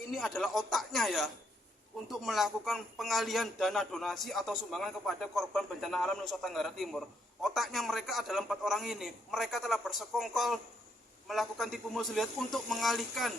ini adalah otaknya ya untuk melakukan pengalihan dana donasi atau sumbangan kepada korban bencana alam Nusa Tenggara Timur. Otaknya mereka adalah 4 orang ini. Mereka telah bersekongkol melakukan tipu muslihat untuk mengalihkan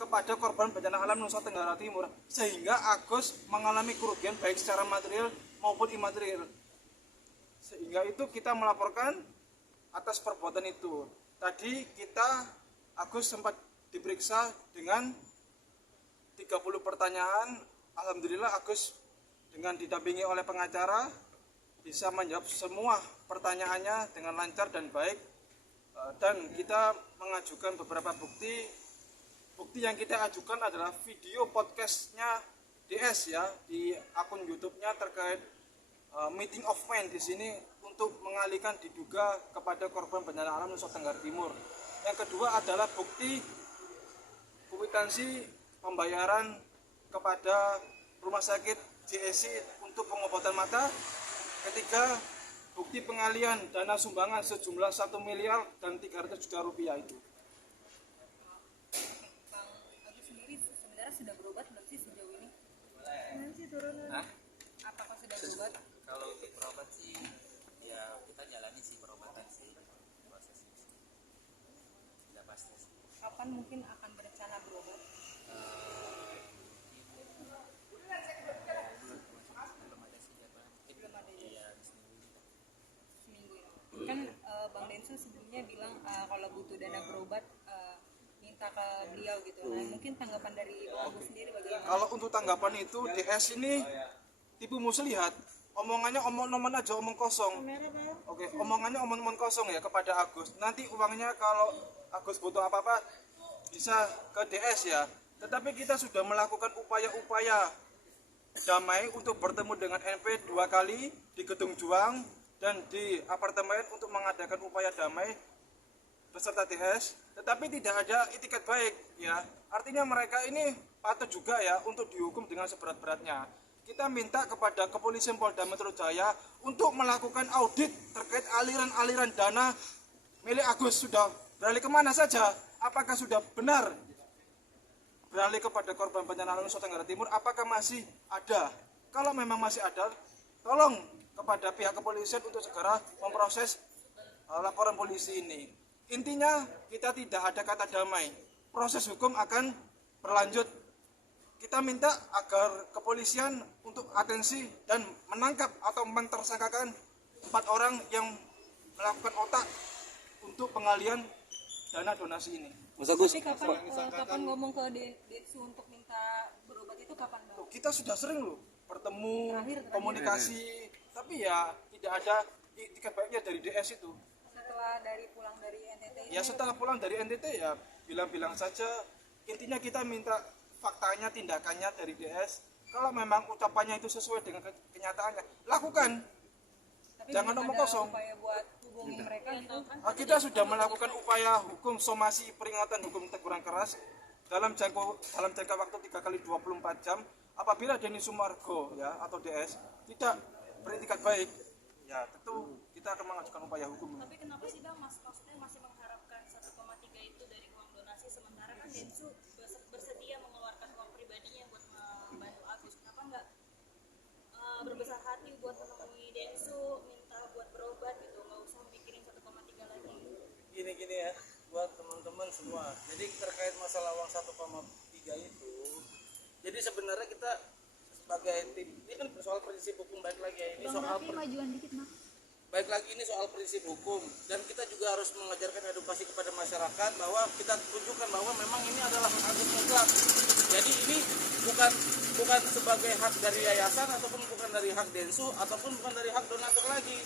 kepada korban bencana alam Nusa Tenggara Timur, sehingga Agus mengalami kerugian baik secara material maupun imaterial. Sehingga itu kita melaporkan atas perbuatan itu. Tadi Agus sempat diperiksa dengan 30 pertanyaan. Alhamdulillah Agus dengan didampingi oleh pengacara bisa menjawab semua pertanyaannya dengan lancar dan baik. Dan kita mengajukan beberapa bukti. Bukti yang kita ajukan adalah video podcastnya DS ya di akun YouTube-nya terkait meeting of mind di sini untuk mengalihkan diduga kepada korban bencana alam Nusa Tenggara Timur. Yang kedua adalah bukti kwitansi pembayaran kepada rumah sakit JSC untuk pengobatan mata. Ketiga, bukti pengalihan dana sumbangan sejumlah 1 miliar dan 300 juta rupiah itu. Bang Agus sendiri sebenarnya sudah berobat belum sih sejauh ini? Nanti turun. Apakah sudah berobat? Kalau untuk berobat sih ya kita jalani sih perobatan sih prosesnya sih. Sudah pasti sih. Kapan mungkin akan berencana berobat? Belum ada sih apa. Belum ada ya? Iya, Seminggu ya. Kan Bang Densu sebelumnya bilang kalau butuh dana berobat minta ke beliau gitu. Nah, mungkin tanggapan dari Bang Agus sendiri bagaimana? Kalau untuk tanggapan itu DS ini tipu muslihat. Omongannya omong-omong aja, omong kosong. Oke, omongannya omong-omong kosong ya kepada Agus. Nanti uangnya kalau Agus butuh apa-apa bisa ke DS ya. Tetapi kita sudah melakukan upaya-upaya damai untuk bertemu dengan NP 2 kali di Gedung Juang dan di apartemen untuk mengadakan upaya damai beserta DS, tetapi tidak ada itikat baik ya. Artinya mereka ini patut juga ya untuk dihukum dengan seberat-beratnya. Kita minta kepada Kepolisian Polda Metro Jaya untuk melakukan audit terkait aliran-aliran dana milik Agus. Sudah beralih kemana saja? Apakah sudah benar beralih kepada korban bencana alam Nusa Tenggara Timur? Apakah masih ada? Kalau memang masih ada, tolong kepada pihak kepolisian untuk segera memproses laporan polisi ini. Intinya kita tidak ada kata damai. Proses hukum akan berlanjut. Kita minta agar kepolisian untuk atensi dan menangkap atau mentersangkakan 4 orang yang melakukan otak untuk pengalihan dana donasi ini. Mas Agus, Tapi kapan ngomong ke Densu untuk minta berobat itu kapan Bang? Kita sudah sering loh bertemu, Terakhir. komunikasi, tapi ya tidak ada itikat baiknya dari DS itu. Setelah pulang dari NTT ini, Ya setelah pulang dari NTT ya bilang-bilang saja. Intinya kita minta faktanya, tindakannya dari DS. Kalau memang ucapannya itu sesuai dengan kenyataannya, lakukan. tapi Jangan belum omong ada kosong. upaya buat hubungi mereka gitu. Kita sudah melakukan upaya hukum somasi peringatan hukum teguran keras dalam jangka waktu 3 kali 24 jam. Apabila Denny Sumargo ya atau DS tidak beretikat baik, ya tentu kita akan mengajukan upaya hukum. Tapi kenapa sih Bang maksudnya masih mengharapkan 1,3 itu dari uang donasi, sementara kan Densu bersedia mengeluarkan uang pribadinya buat membantu Agus? Kenapa nggak berbesar hati buat menemui Densu, minta buat berobat gitu, nggak usah mikirin 1,3 lagi? Gini ya, buat teman-teman semua. Jadi terkait masalah uang 1,3 itu, jadi sebenarnya kita sebagai tim ini kan soal prinsip hukum, baik lagi ya, ini soal baik lagi ini soal prinsip hukum, dan kita juga harus mengajarkan edukasi kepada masyarakat bahwa kita tunjukkan bahwa memang ini adalah hak Agus mutlak. Jadi ini bukan sebagai hak dari yayasan ataupun bukan dari hak Densu ataupun bukan dari hak donatur lagi.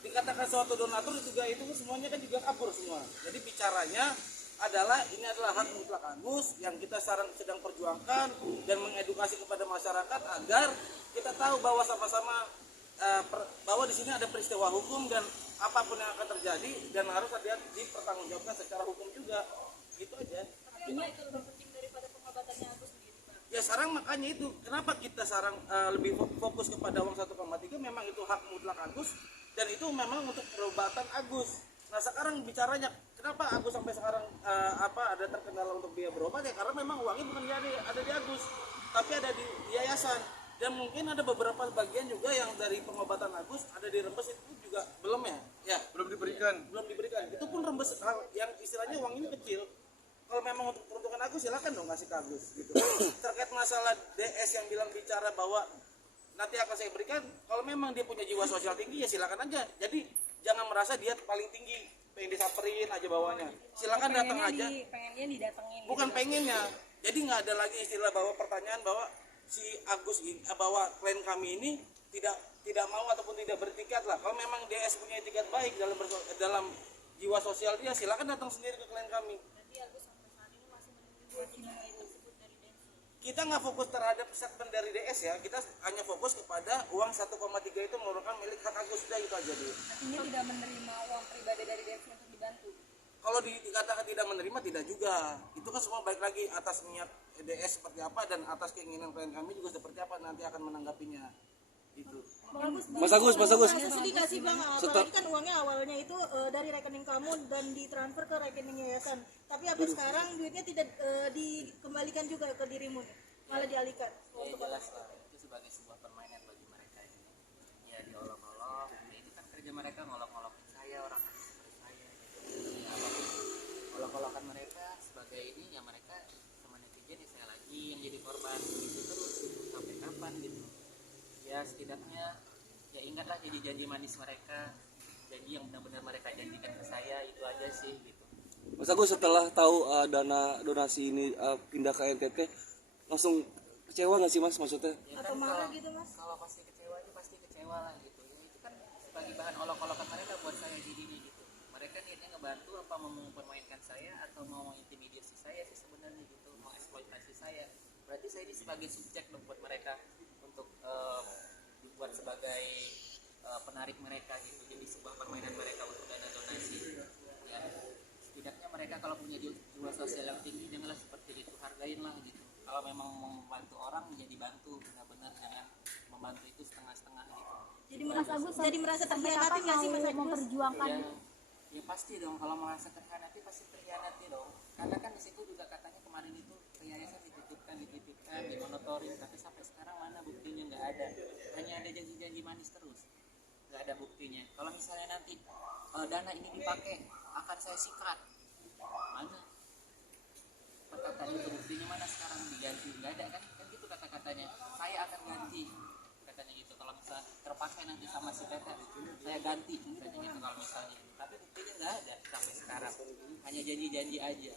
Dikatakan suatu donatur juga itu semuanya kan juga kabur semua. Jadi bicaranya adalah ini adalah hak mutlak Agus yang kita sedang perjuangkan dan mengedukasi kepada masyarakat agar kita tahu bahwa sama-sama bahwa di sini ada peristiwa hukum dan apapun yang akan terjadi dan harus dipertanggungjawabkan secara hukum juga. Gitu aja. Artinya itu lebih penting daripada pengobatannya Agus sendiri Bang? Ya sekarang makanya itu kenapa kita sekarang lebih fokus kepada uang 1,3, memang itu hak mutlak Agus dan itu memang untuk perobatan Agus. Nah sekarang bicaranya kenapa Agus sampai sekarang ada terkendala untuk biaya berobat ya karena memang uangnya bukan ada di Agus tapi ada di yayasan dan mungkin ada beberapa bagian juga yang dari pengobatan Agus ada di Rembes itu juga belum ya Belum diberikan. itu pun Rembes yang istilahnya uang ini kecil kalau memang untuk peruntukan Agus silakan dong kasih ke Agus gitu terkait masalah DS yang bicara bahwa nanti akan saya berikan kalau memang dia punya jiwa sosial tinggi ya silakan aja jadi jangan merasa dia paling tinggi pengen disamperin aja bawahnya silakan datang aja pengennya didatengin bukan gitu. pengennya jadi nggak ada lagi istilah bahwa pertanyaan bahwa si Agus bahwa klien kami ini tidak mau ataupun tidak bertiket lah kalau memang DS punya etikat baik dalam jiwa sosial dia silakan datang sendiri ke klien kami Berarti Agus sampai saat ini masih menunggu etikat tersebut dari Densu. kita nggak fokus terhadap segmen dari DS ya kita hanya fokus kepada uang 1,3 itu merupakan milik hak Agus sudah itu aja dulu artinya tidak menerima uang pribadi dari Densu untuk dibantu. kalau dikatakan tidak menerima tidak juga itu kan semua baik lagi atas niat DS seperti apa dan atas keinginan klien kami juga seperti apa nanti akan menanggapinya itu Mas Agus. Merasa sedih gak sih Bang? Apalagi kan uangnya awalnya itu dari rekening kamu dan ditransfer ke rekening yayasan. Tapi sampai sekarang duitnya tidak dikembalikan juga ke dirimu, malah dialihkan. Ya jelas lah itu sebagai sebuah permainan bagi mereka ini ya diolok-olok ya, itu kan kerja mereka ngolok-ngolokin saya orang seperti saya gitu. Ya, olok-olokan mereka sebagai ini ya mereka sama netizen ya saya lagi yang jadi korban gitu terus sampai kapan gitu ya setidaknya ya ingatlah janji manis mereka janji yang benar-benar mereka janjikan ke saya itu aja sih gitu. Mas Agus setelah tahu dana donasi ini pindah ke NTT langsung kecewa nggak sih Mas maksudnya? Ya Atau marah gitu, Mas? Kalau pasti kecewa aja pasti kecewa lah gitu ya itu kan sebagai bahan olok-olokan mereka buat saya jadinya gitu mereka niatnya ngebantu apa mau mempermainkan saya atau mau intimidasi saya sih sebenarnya gitu mau eksploitasi saya berarti saya ini sebagai subjek dong buat mereka untuk dibuat sebagai penarik mereka gitu jadi sebuah permainan mereka untuk dana donasi ya setidaknya mereka kalau punya jiwa sosial yang tinggi janganlah seperti itu hargain lah gitu kalau memang mau membantu orang ya dibantu benar-benar jangan membantu itu setengah-setengah gitu Jadi merasa terhianati nggak sih Mas Agus? memperjuangkan ya pasti dong kalau merasa terhianati pasti terhianati dong karena kan di situ juga katanya kemarin itu yayasan dititipkan dimonotorin tapi sampai sekarang mana buktinya nggak ada hanya ada janji-janji manis terus nggak ada buktinya kalau misalnya nanti dana ini dipakai akan saya sikat mana perkataan itu buktinya mana sekarang diganti nggak ada kan gitu kata-katanya saya akan ganti katanya gitu kalau misalnya terpakai nanti sama si PT saya ganti katanya gitu kalau misalnya tapi buktinya nggak ada sampai sekarang hanya janji-janji aja.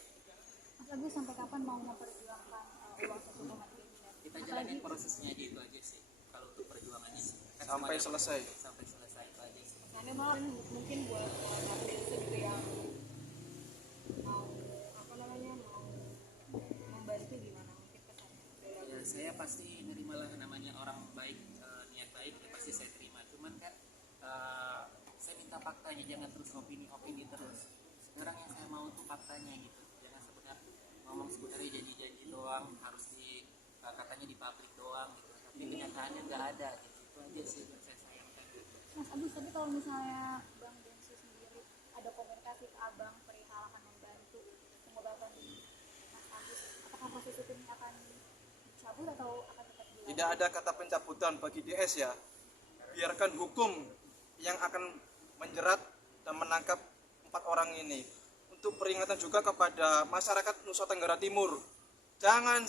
Mas Agus sampai kapan mau memperjuangkan uang 1,3 miliar? Kita jalanin prosesnya aja itu aja sih kalau untuk perjuangannya sih kan Sampai semuanya selesai. sampai selesai itu aja sih. Karena malah mungkin buat Bang Densu juga yang mau mau membantu gimana mungkin kesannya. Ya saya pasti nerimalah namanya orang baik niat baik ya pasti saya terima cuman kan saya minta faktanya jangan terus opini terus sekarang yang saya mau tuh faktanya gitu jangan sebenarnya ngomong sebenarnya janji-janji doang harus katanya di publik doang gitu tapi kenyataannya nggak ada gitu itu aja sih yang saya sayangkan gitu. Mas Agus tapi kalau misalnya Bang Densu sendiri ada komunikasi ke Abang perihal akan membantu pengobatan Mas Agus apakah proses hukum ini akan dicabut atau akan tetap dilakukan? Tidak ada kata pencabutan bagi DS ya. Biarkan hukum yang akan menjerat dan menangkap 4 orang ini. Untuk peringatan juga kepada masyarakat Nusa Tenggara Timur, jangan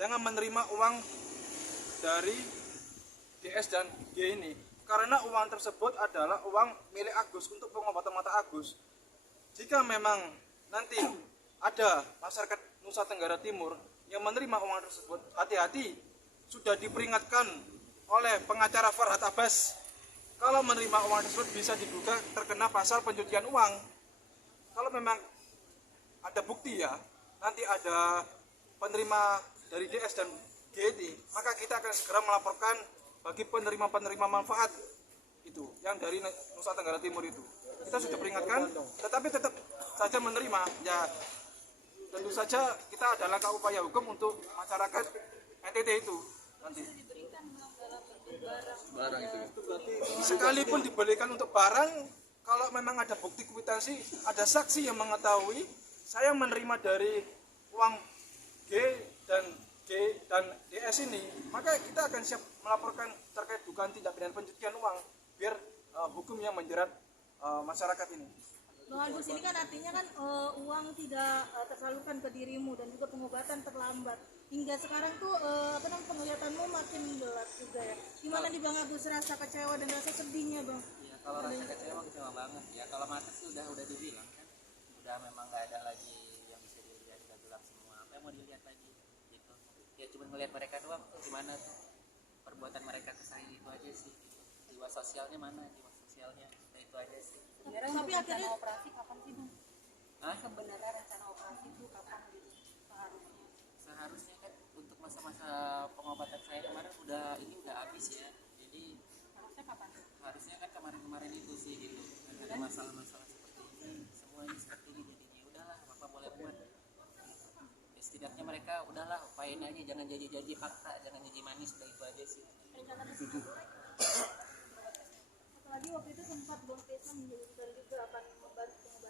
menerima uang dari DS dan G ini, karena uang tersebut adalah uang milik Agus untuk pengobatan mata Agus. Jika memang nanti ada masyarakat Nusa Tenggara Timur yang menerima uang tersebut, hati-hati, sudah diperingatkan oleh pengacara Farhad Abbas kalau menerima uang tersebut bisa diduga terkena pasal pencucian uang. Kalau memang ada bukti ya, nanti ada penerima dari DS dan GT, maka kita akan segera melaporkan bagi penerima-penerima manfaat itu yang dari Nusa Tenggara Timur itu. Kita sudah peringatkan, tetapi tetap saja menerima. Ya, tentu saja kita ada langkah upaya hukum untuk masyarakat NTT itu nanti. Diberikan dalam bentuk barang Sekalipun diberikan untuk barang, kalau memang ada bukti kwitansi, ada saksi yang mengetahui saya menerima dari uang G dan DS ini, maka kita akan siap melaporkan terkait dugaan tindak pidana pencucian uang biar hukum yang menjerat masyarakat ini. Bang Agus, ini kan artinya kan uang tidak tersalurkan ke dirimu dan juga pengobatan terlambat. Hingga sekarang tuh penglihatanmu makin gelap juga ya. Gimana nih Bang Agus rasa kecewa dan rasa sedihnya Bang? Ya kalau rasa kecewa banget ya. Kalau mata sih udah dibilang kan, udah memang nggak ada lagi yang bisa dilihat, udah gelap semua. Apa yang mau dilihat lagi gitu? Ya cuma ngelihat mereka doang tuh gimana tuh perbuatan mereka ke saya, itu aja sih. Jiwa sosialnya mana? Jiwa sosialnya nah, itu aja sih. Sebenarnya Tapi untuk rencana akhirnya- operasi kapan sih Bang? Hah? Sebenarnya rencana operasi itu kapan gitu seharusnya? Seharusnya kan untuk masa-masa pengobatan saya kemarin udah habis ya. Jadi Harusnya kapan? harusnya kan kemarin itu sih gitu. Ada masalah-masalah seperti ini, semua ini seperti ini jadinya udahlah apa boleh buat. Ya, setidaknya mereka udahlah upayain aja, jangan janji fakta, jangan janji manis, udah itu aja sih. Apalagi waktu itu sempat Bang Faisal menyebutkan juga akan membantu pengobatan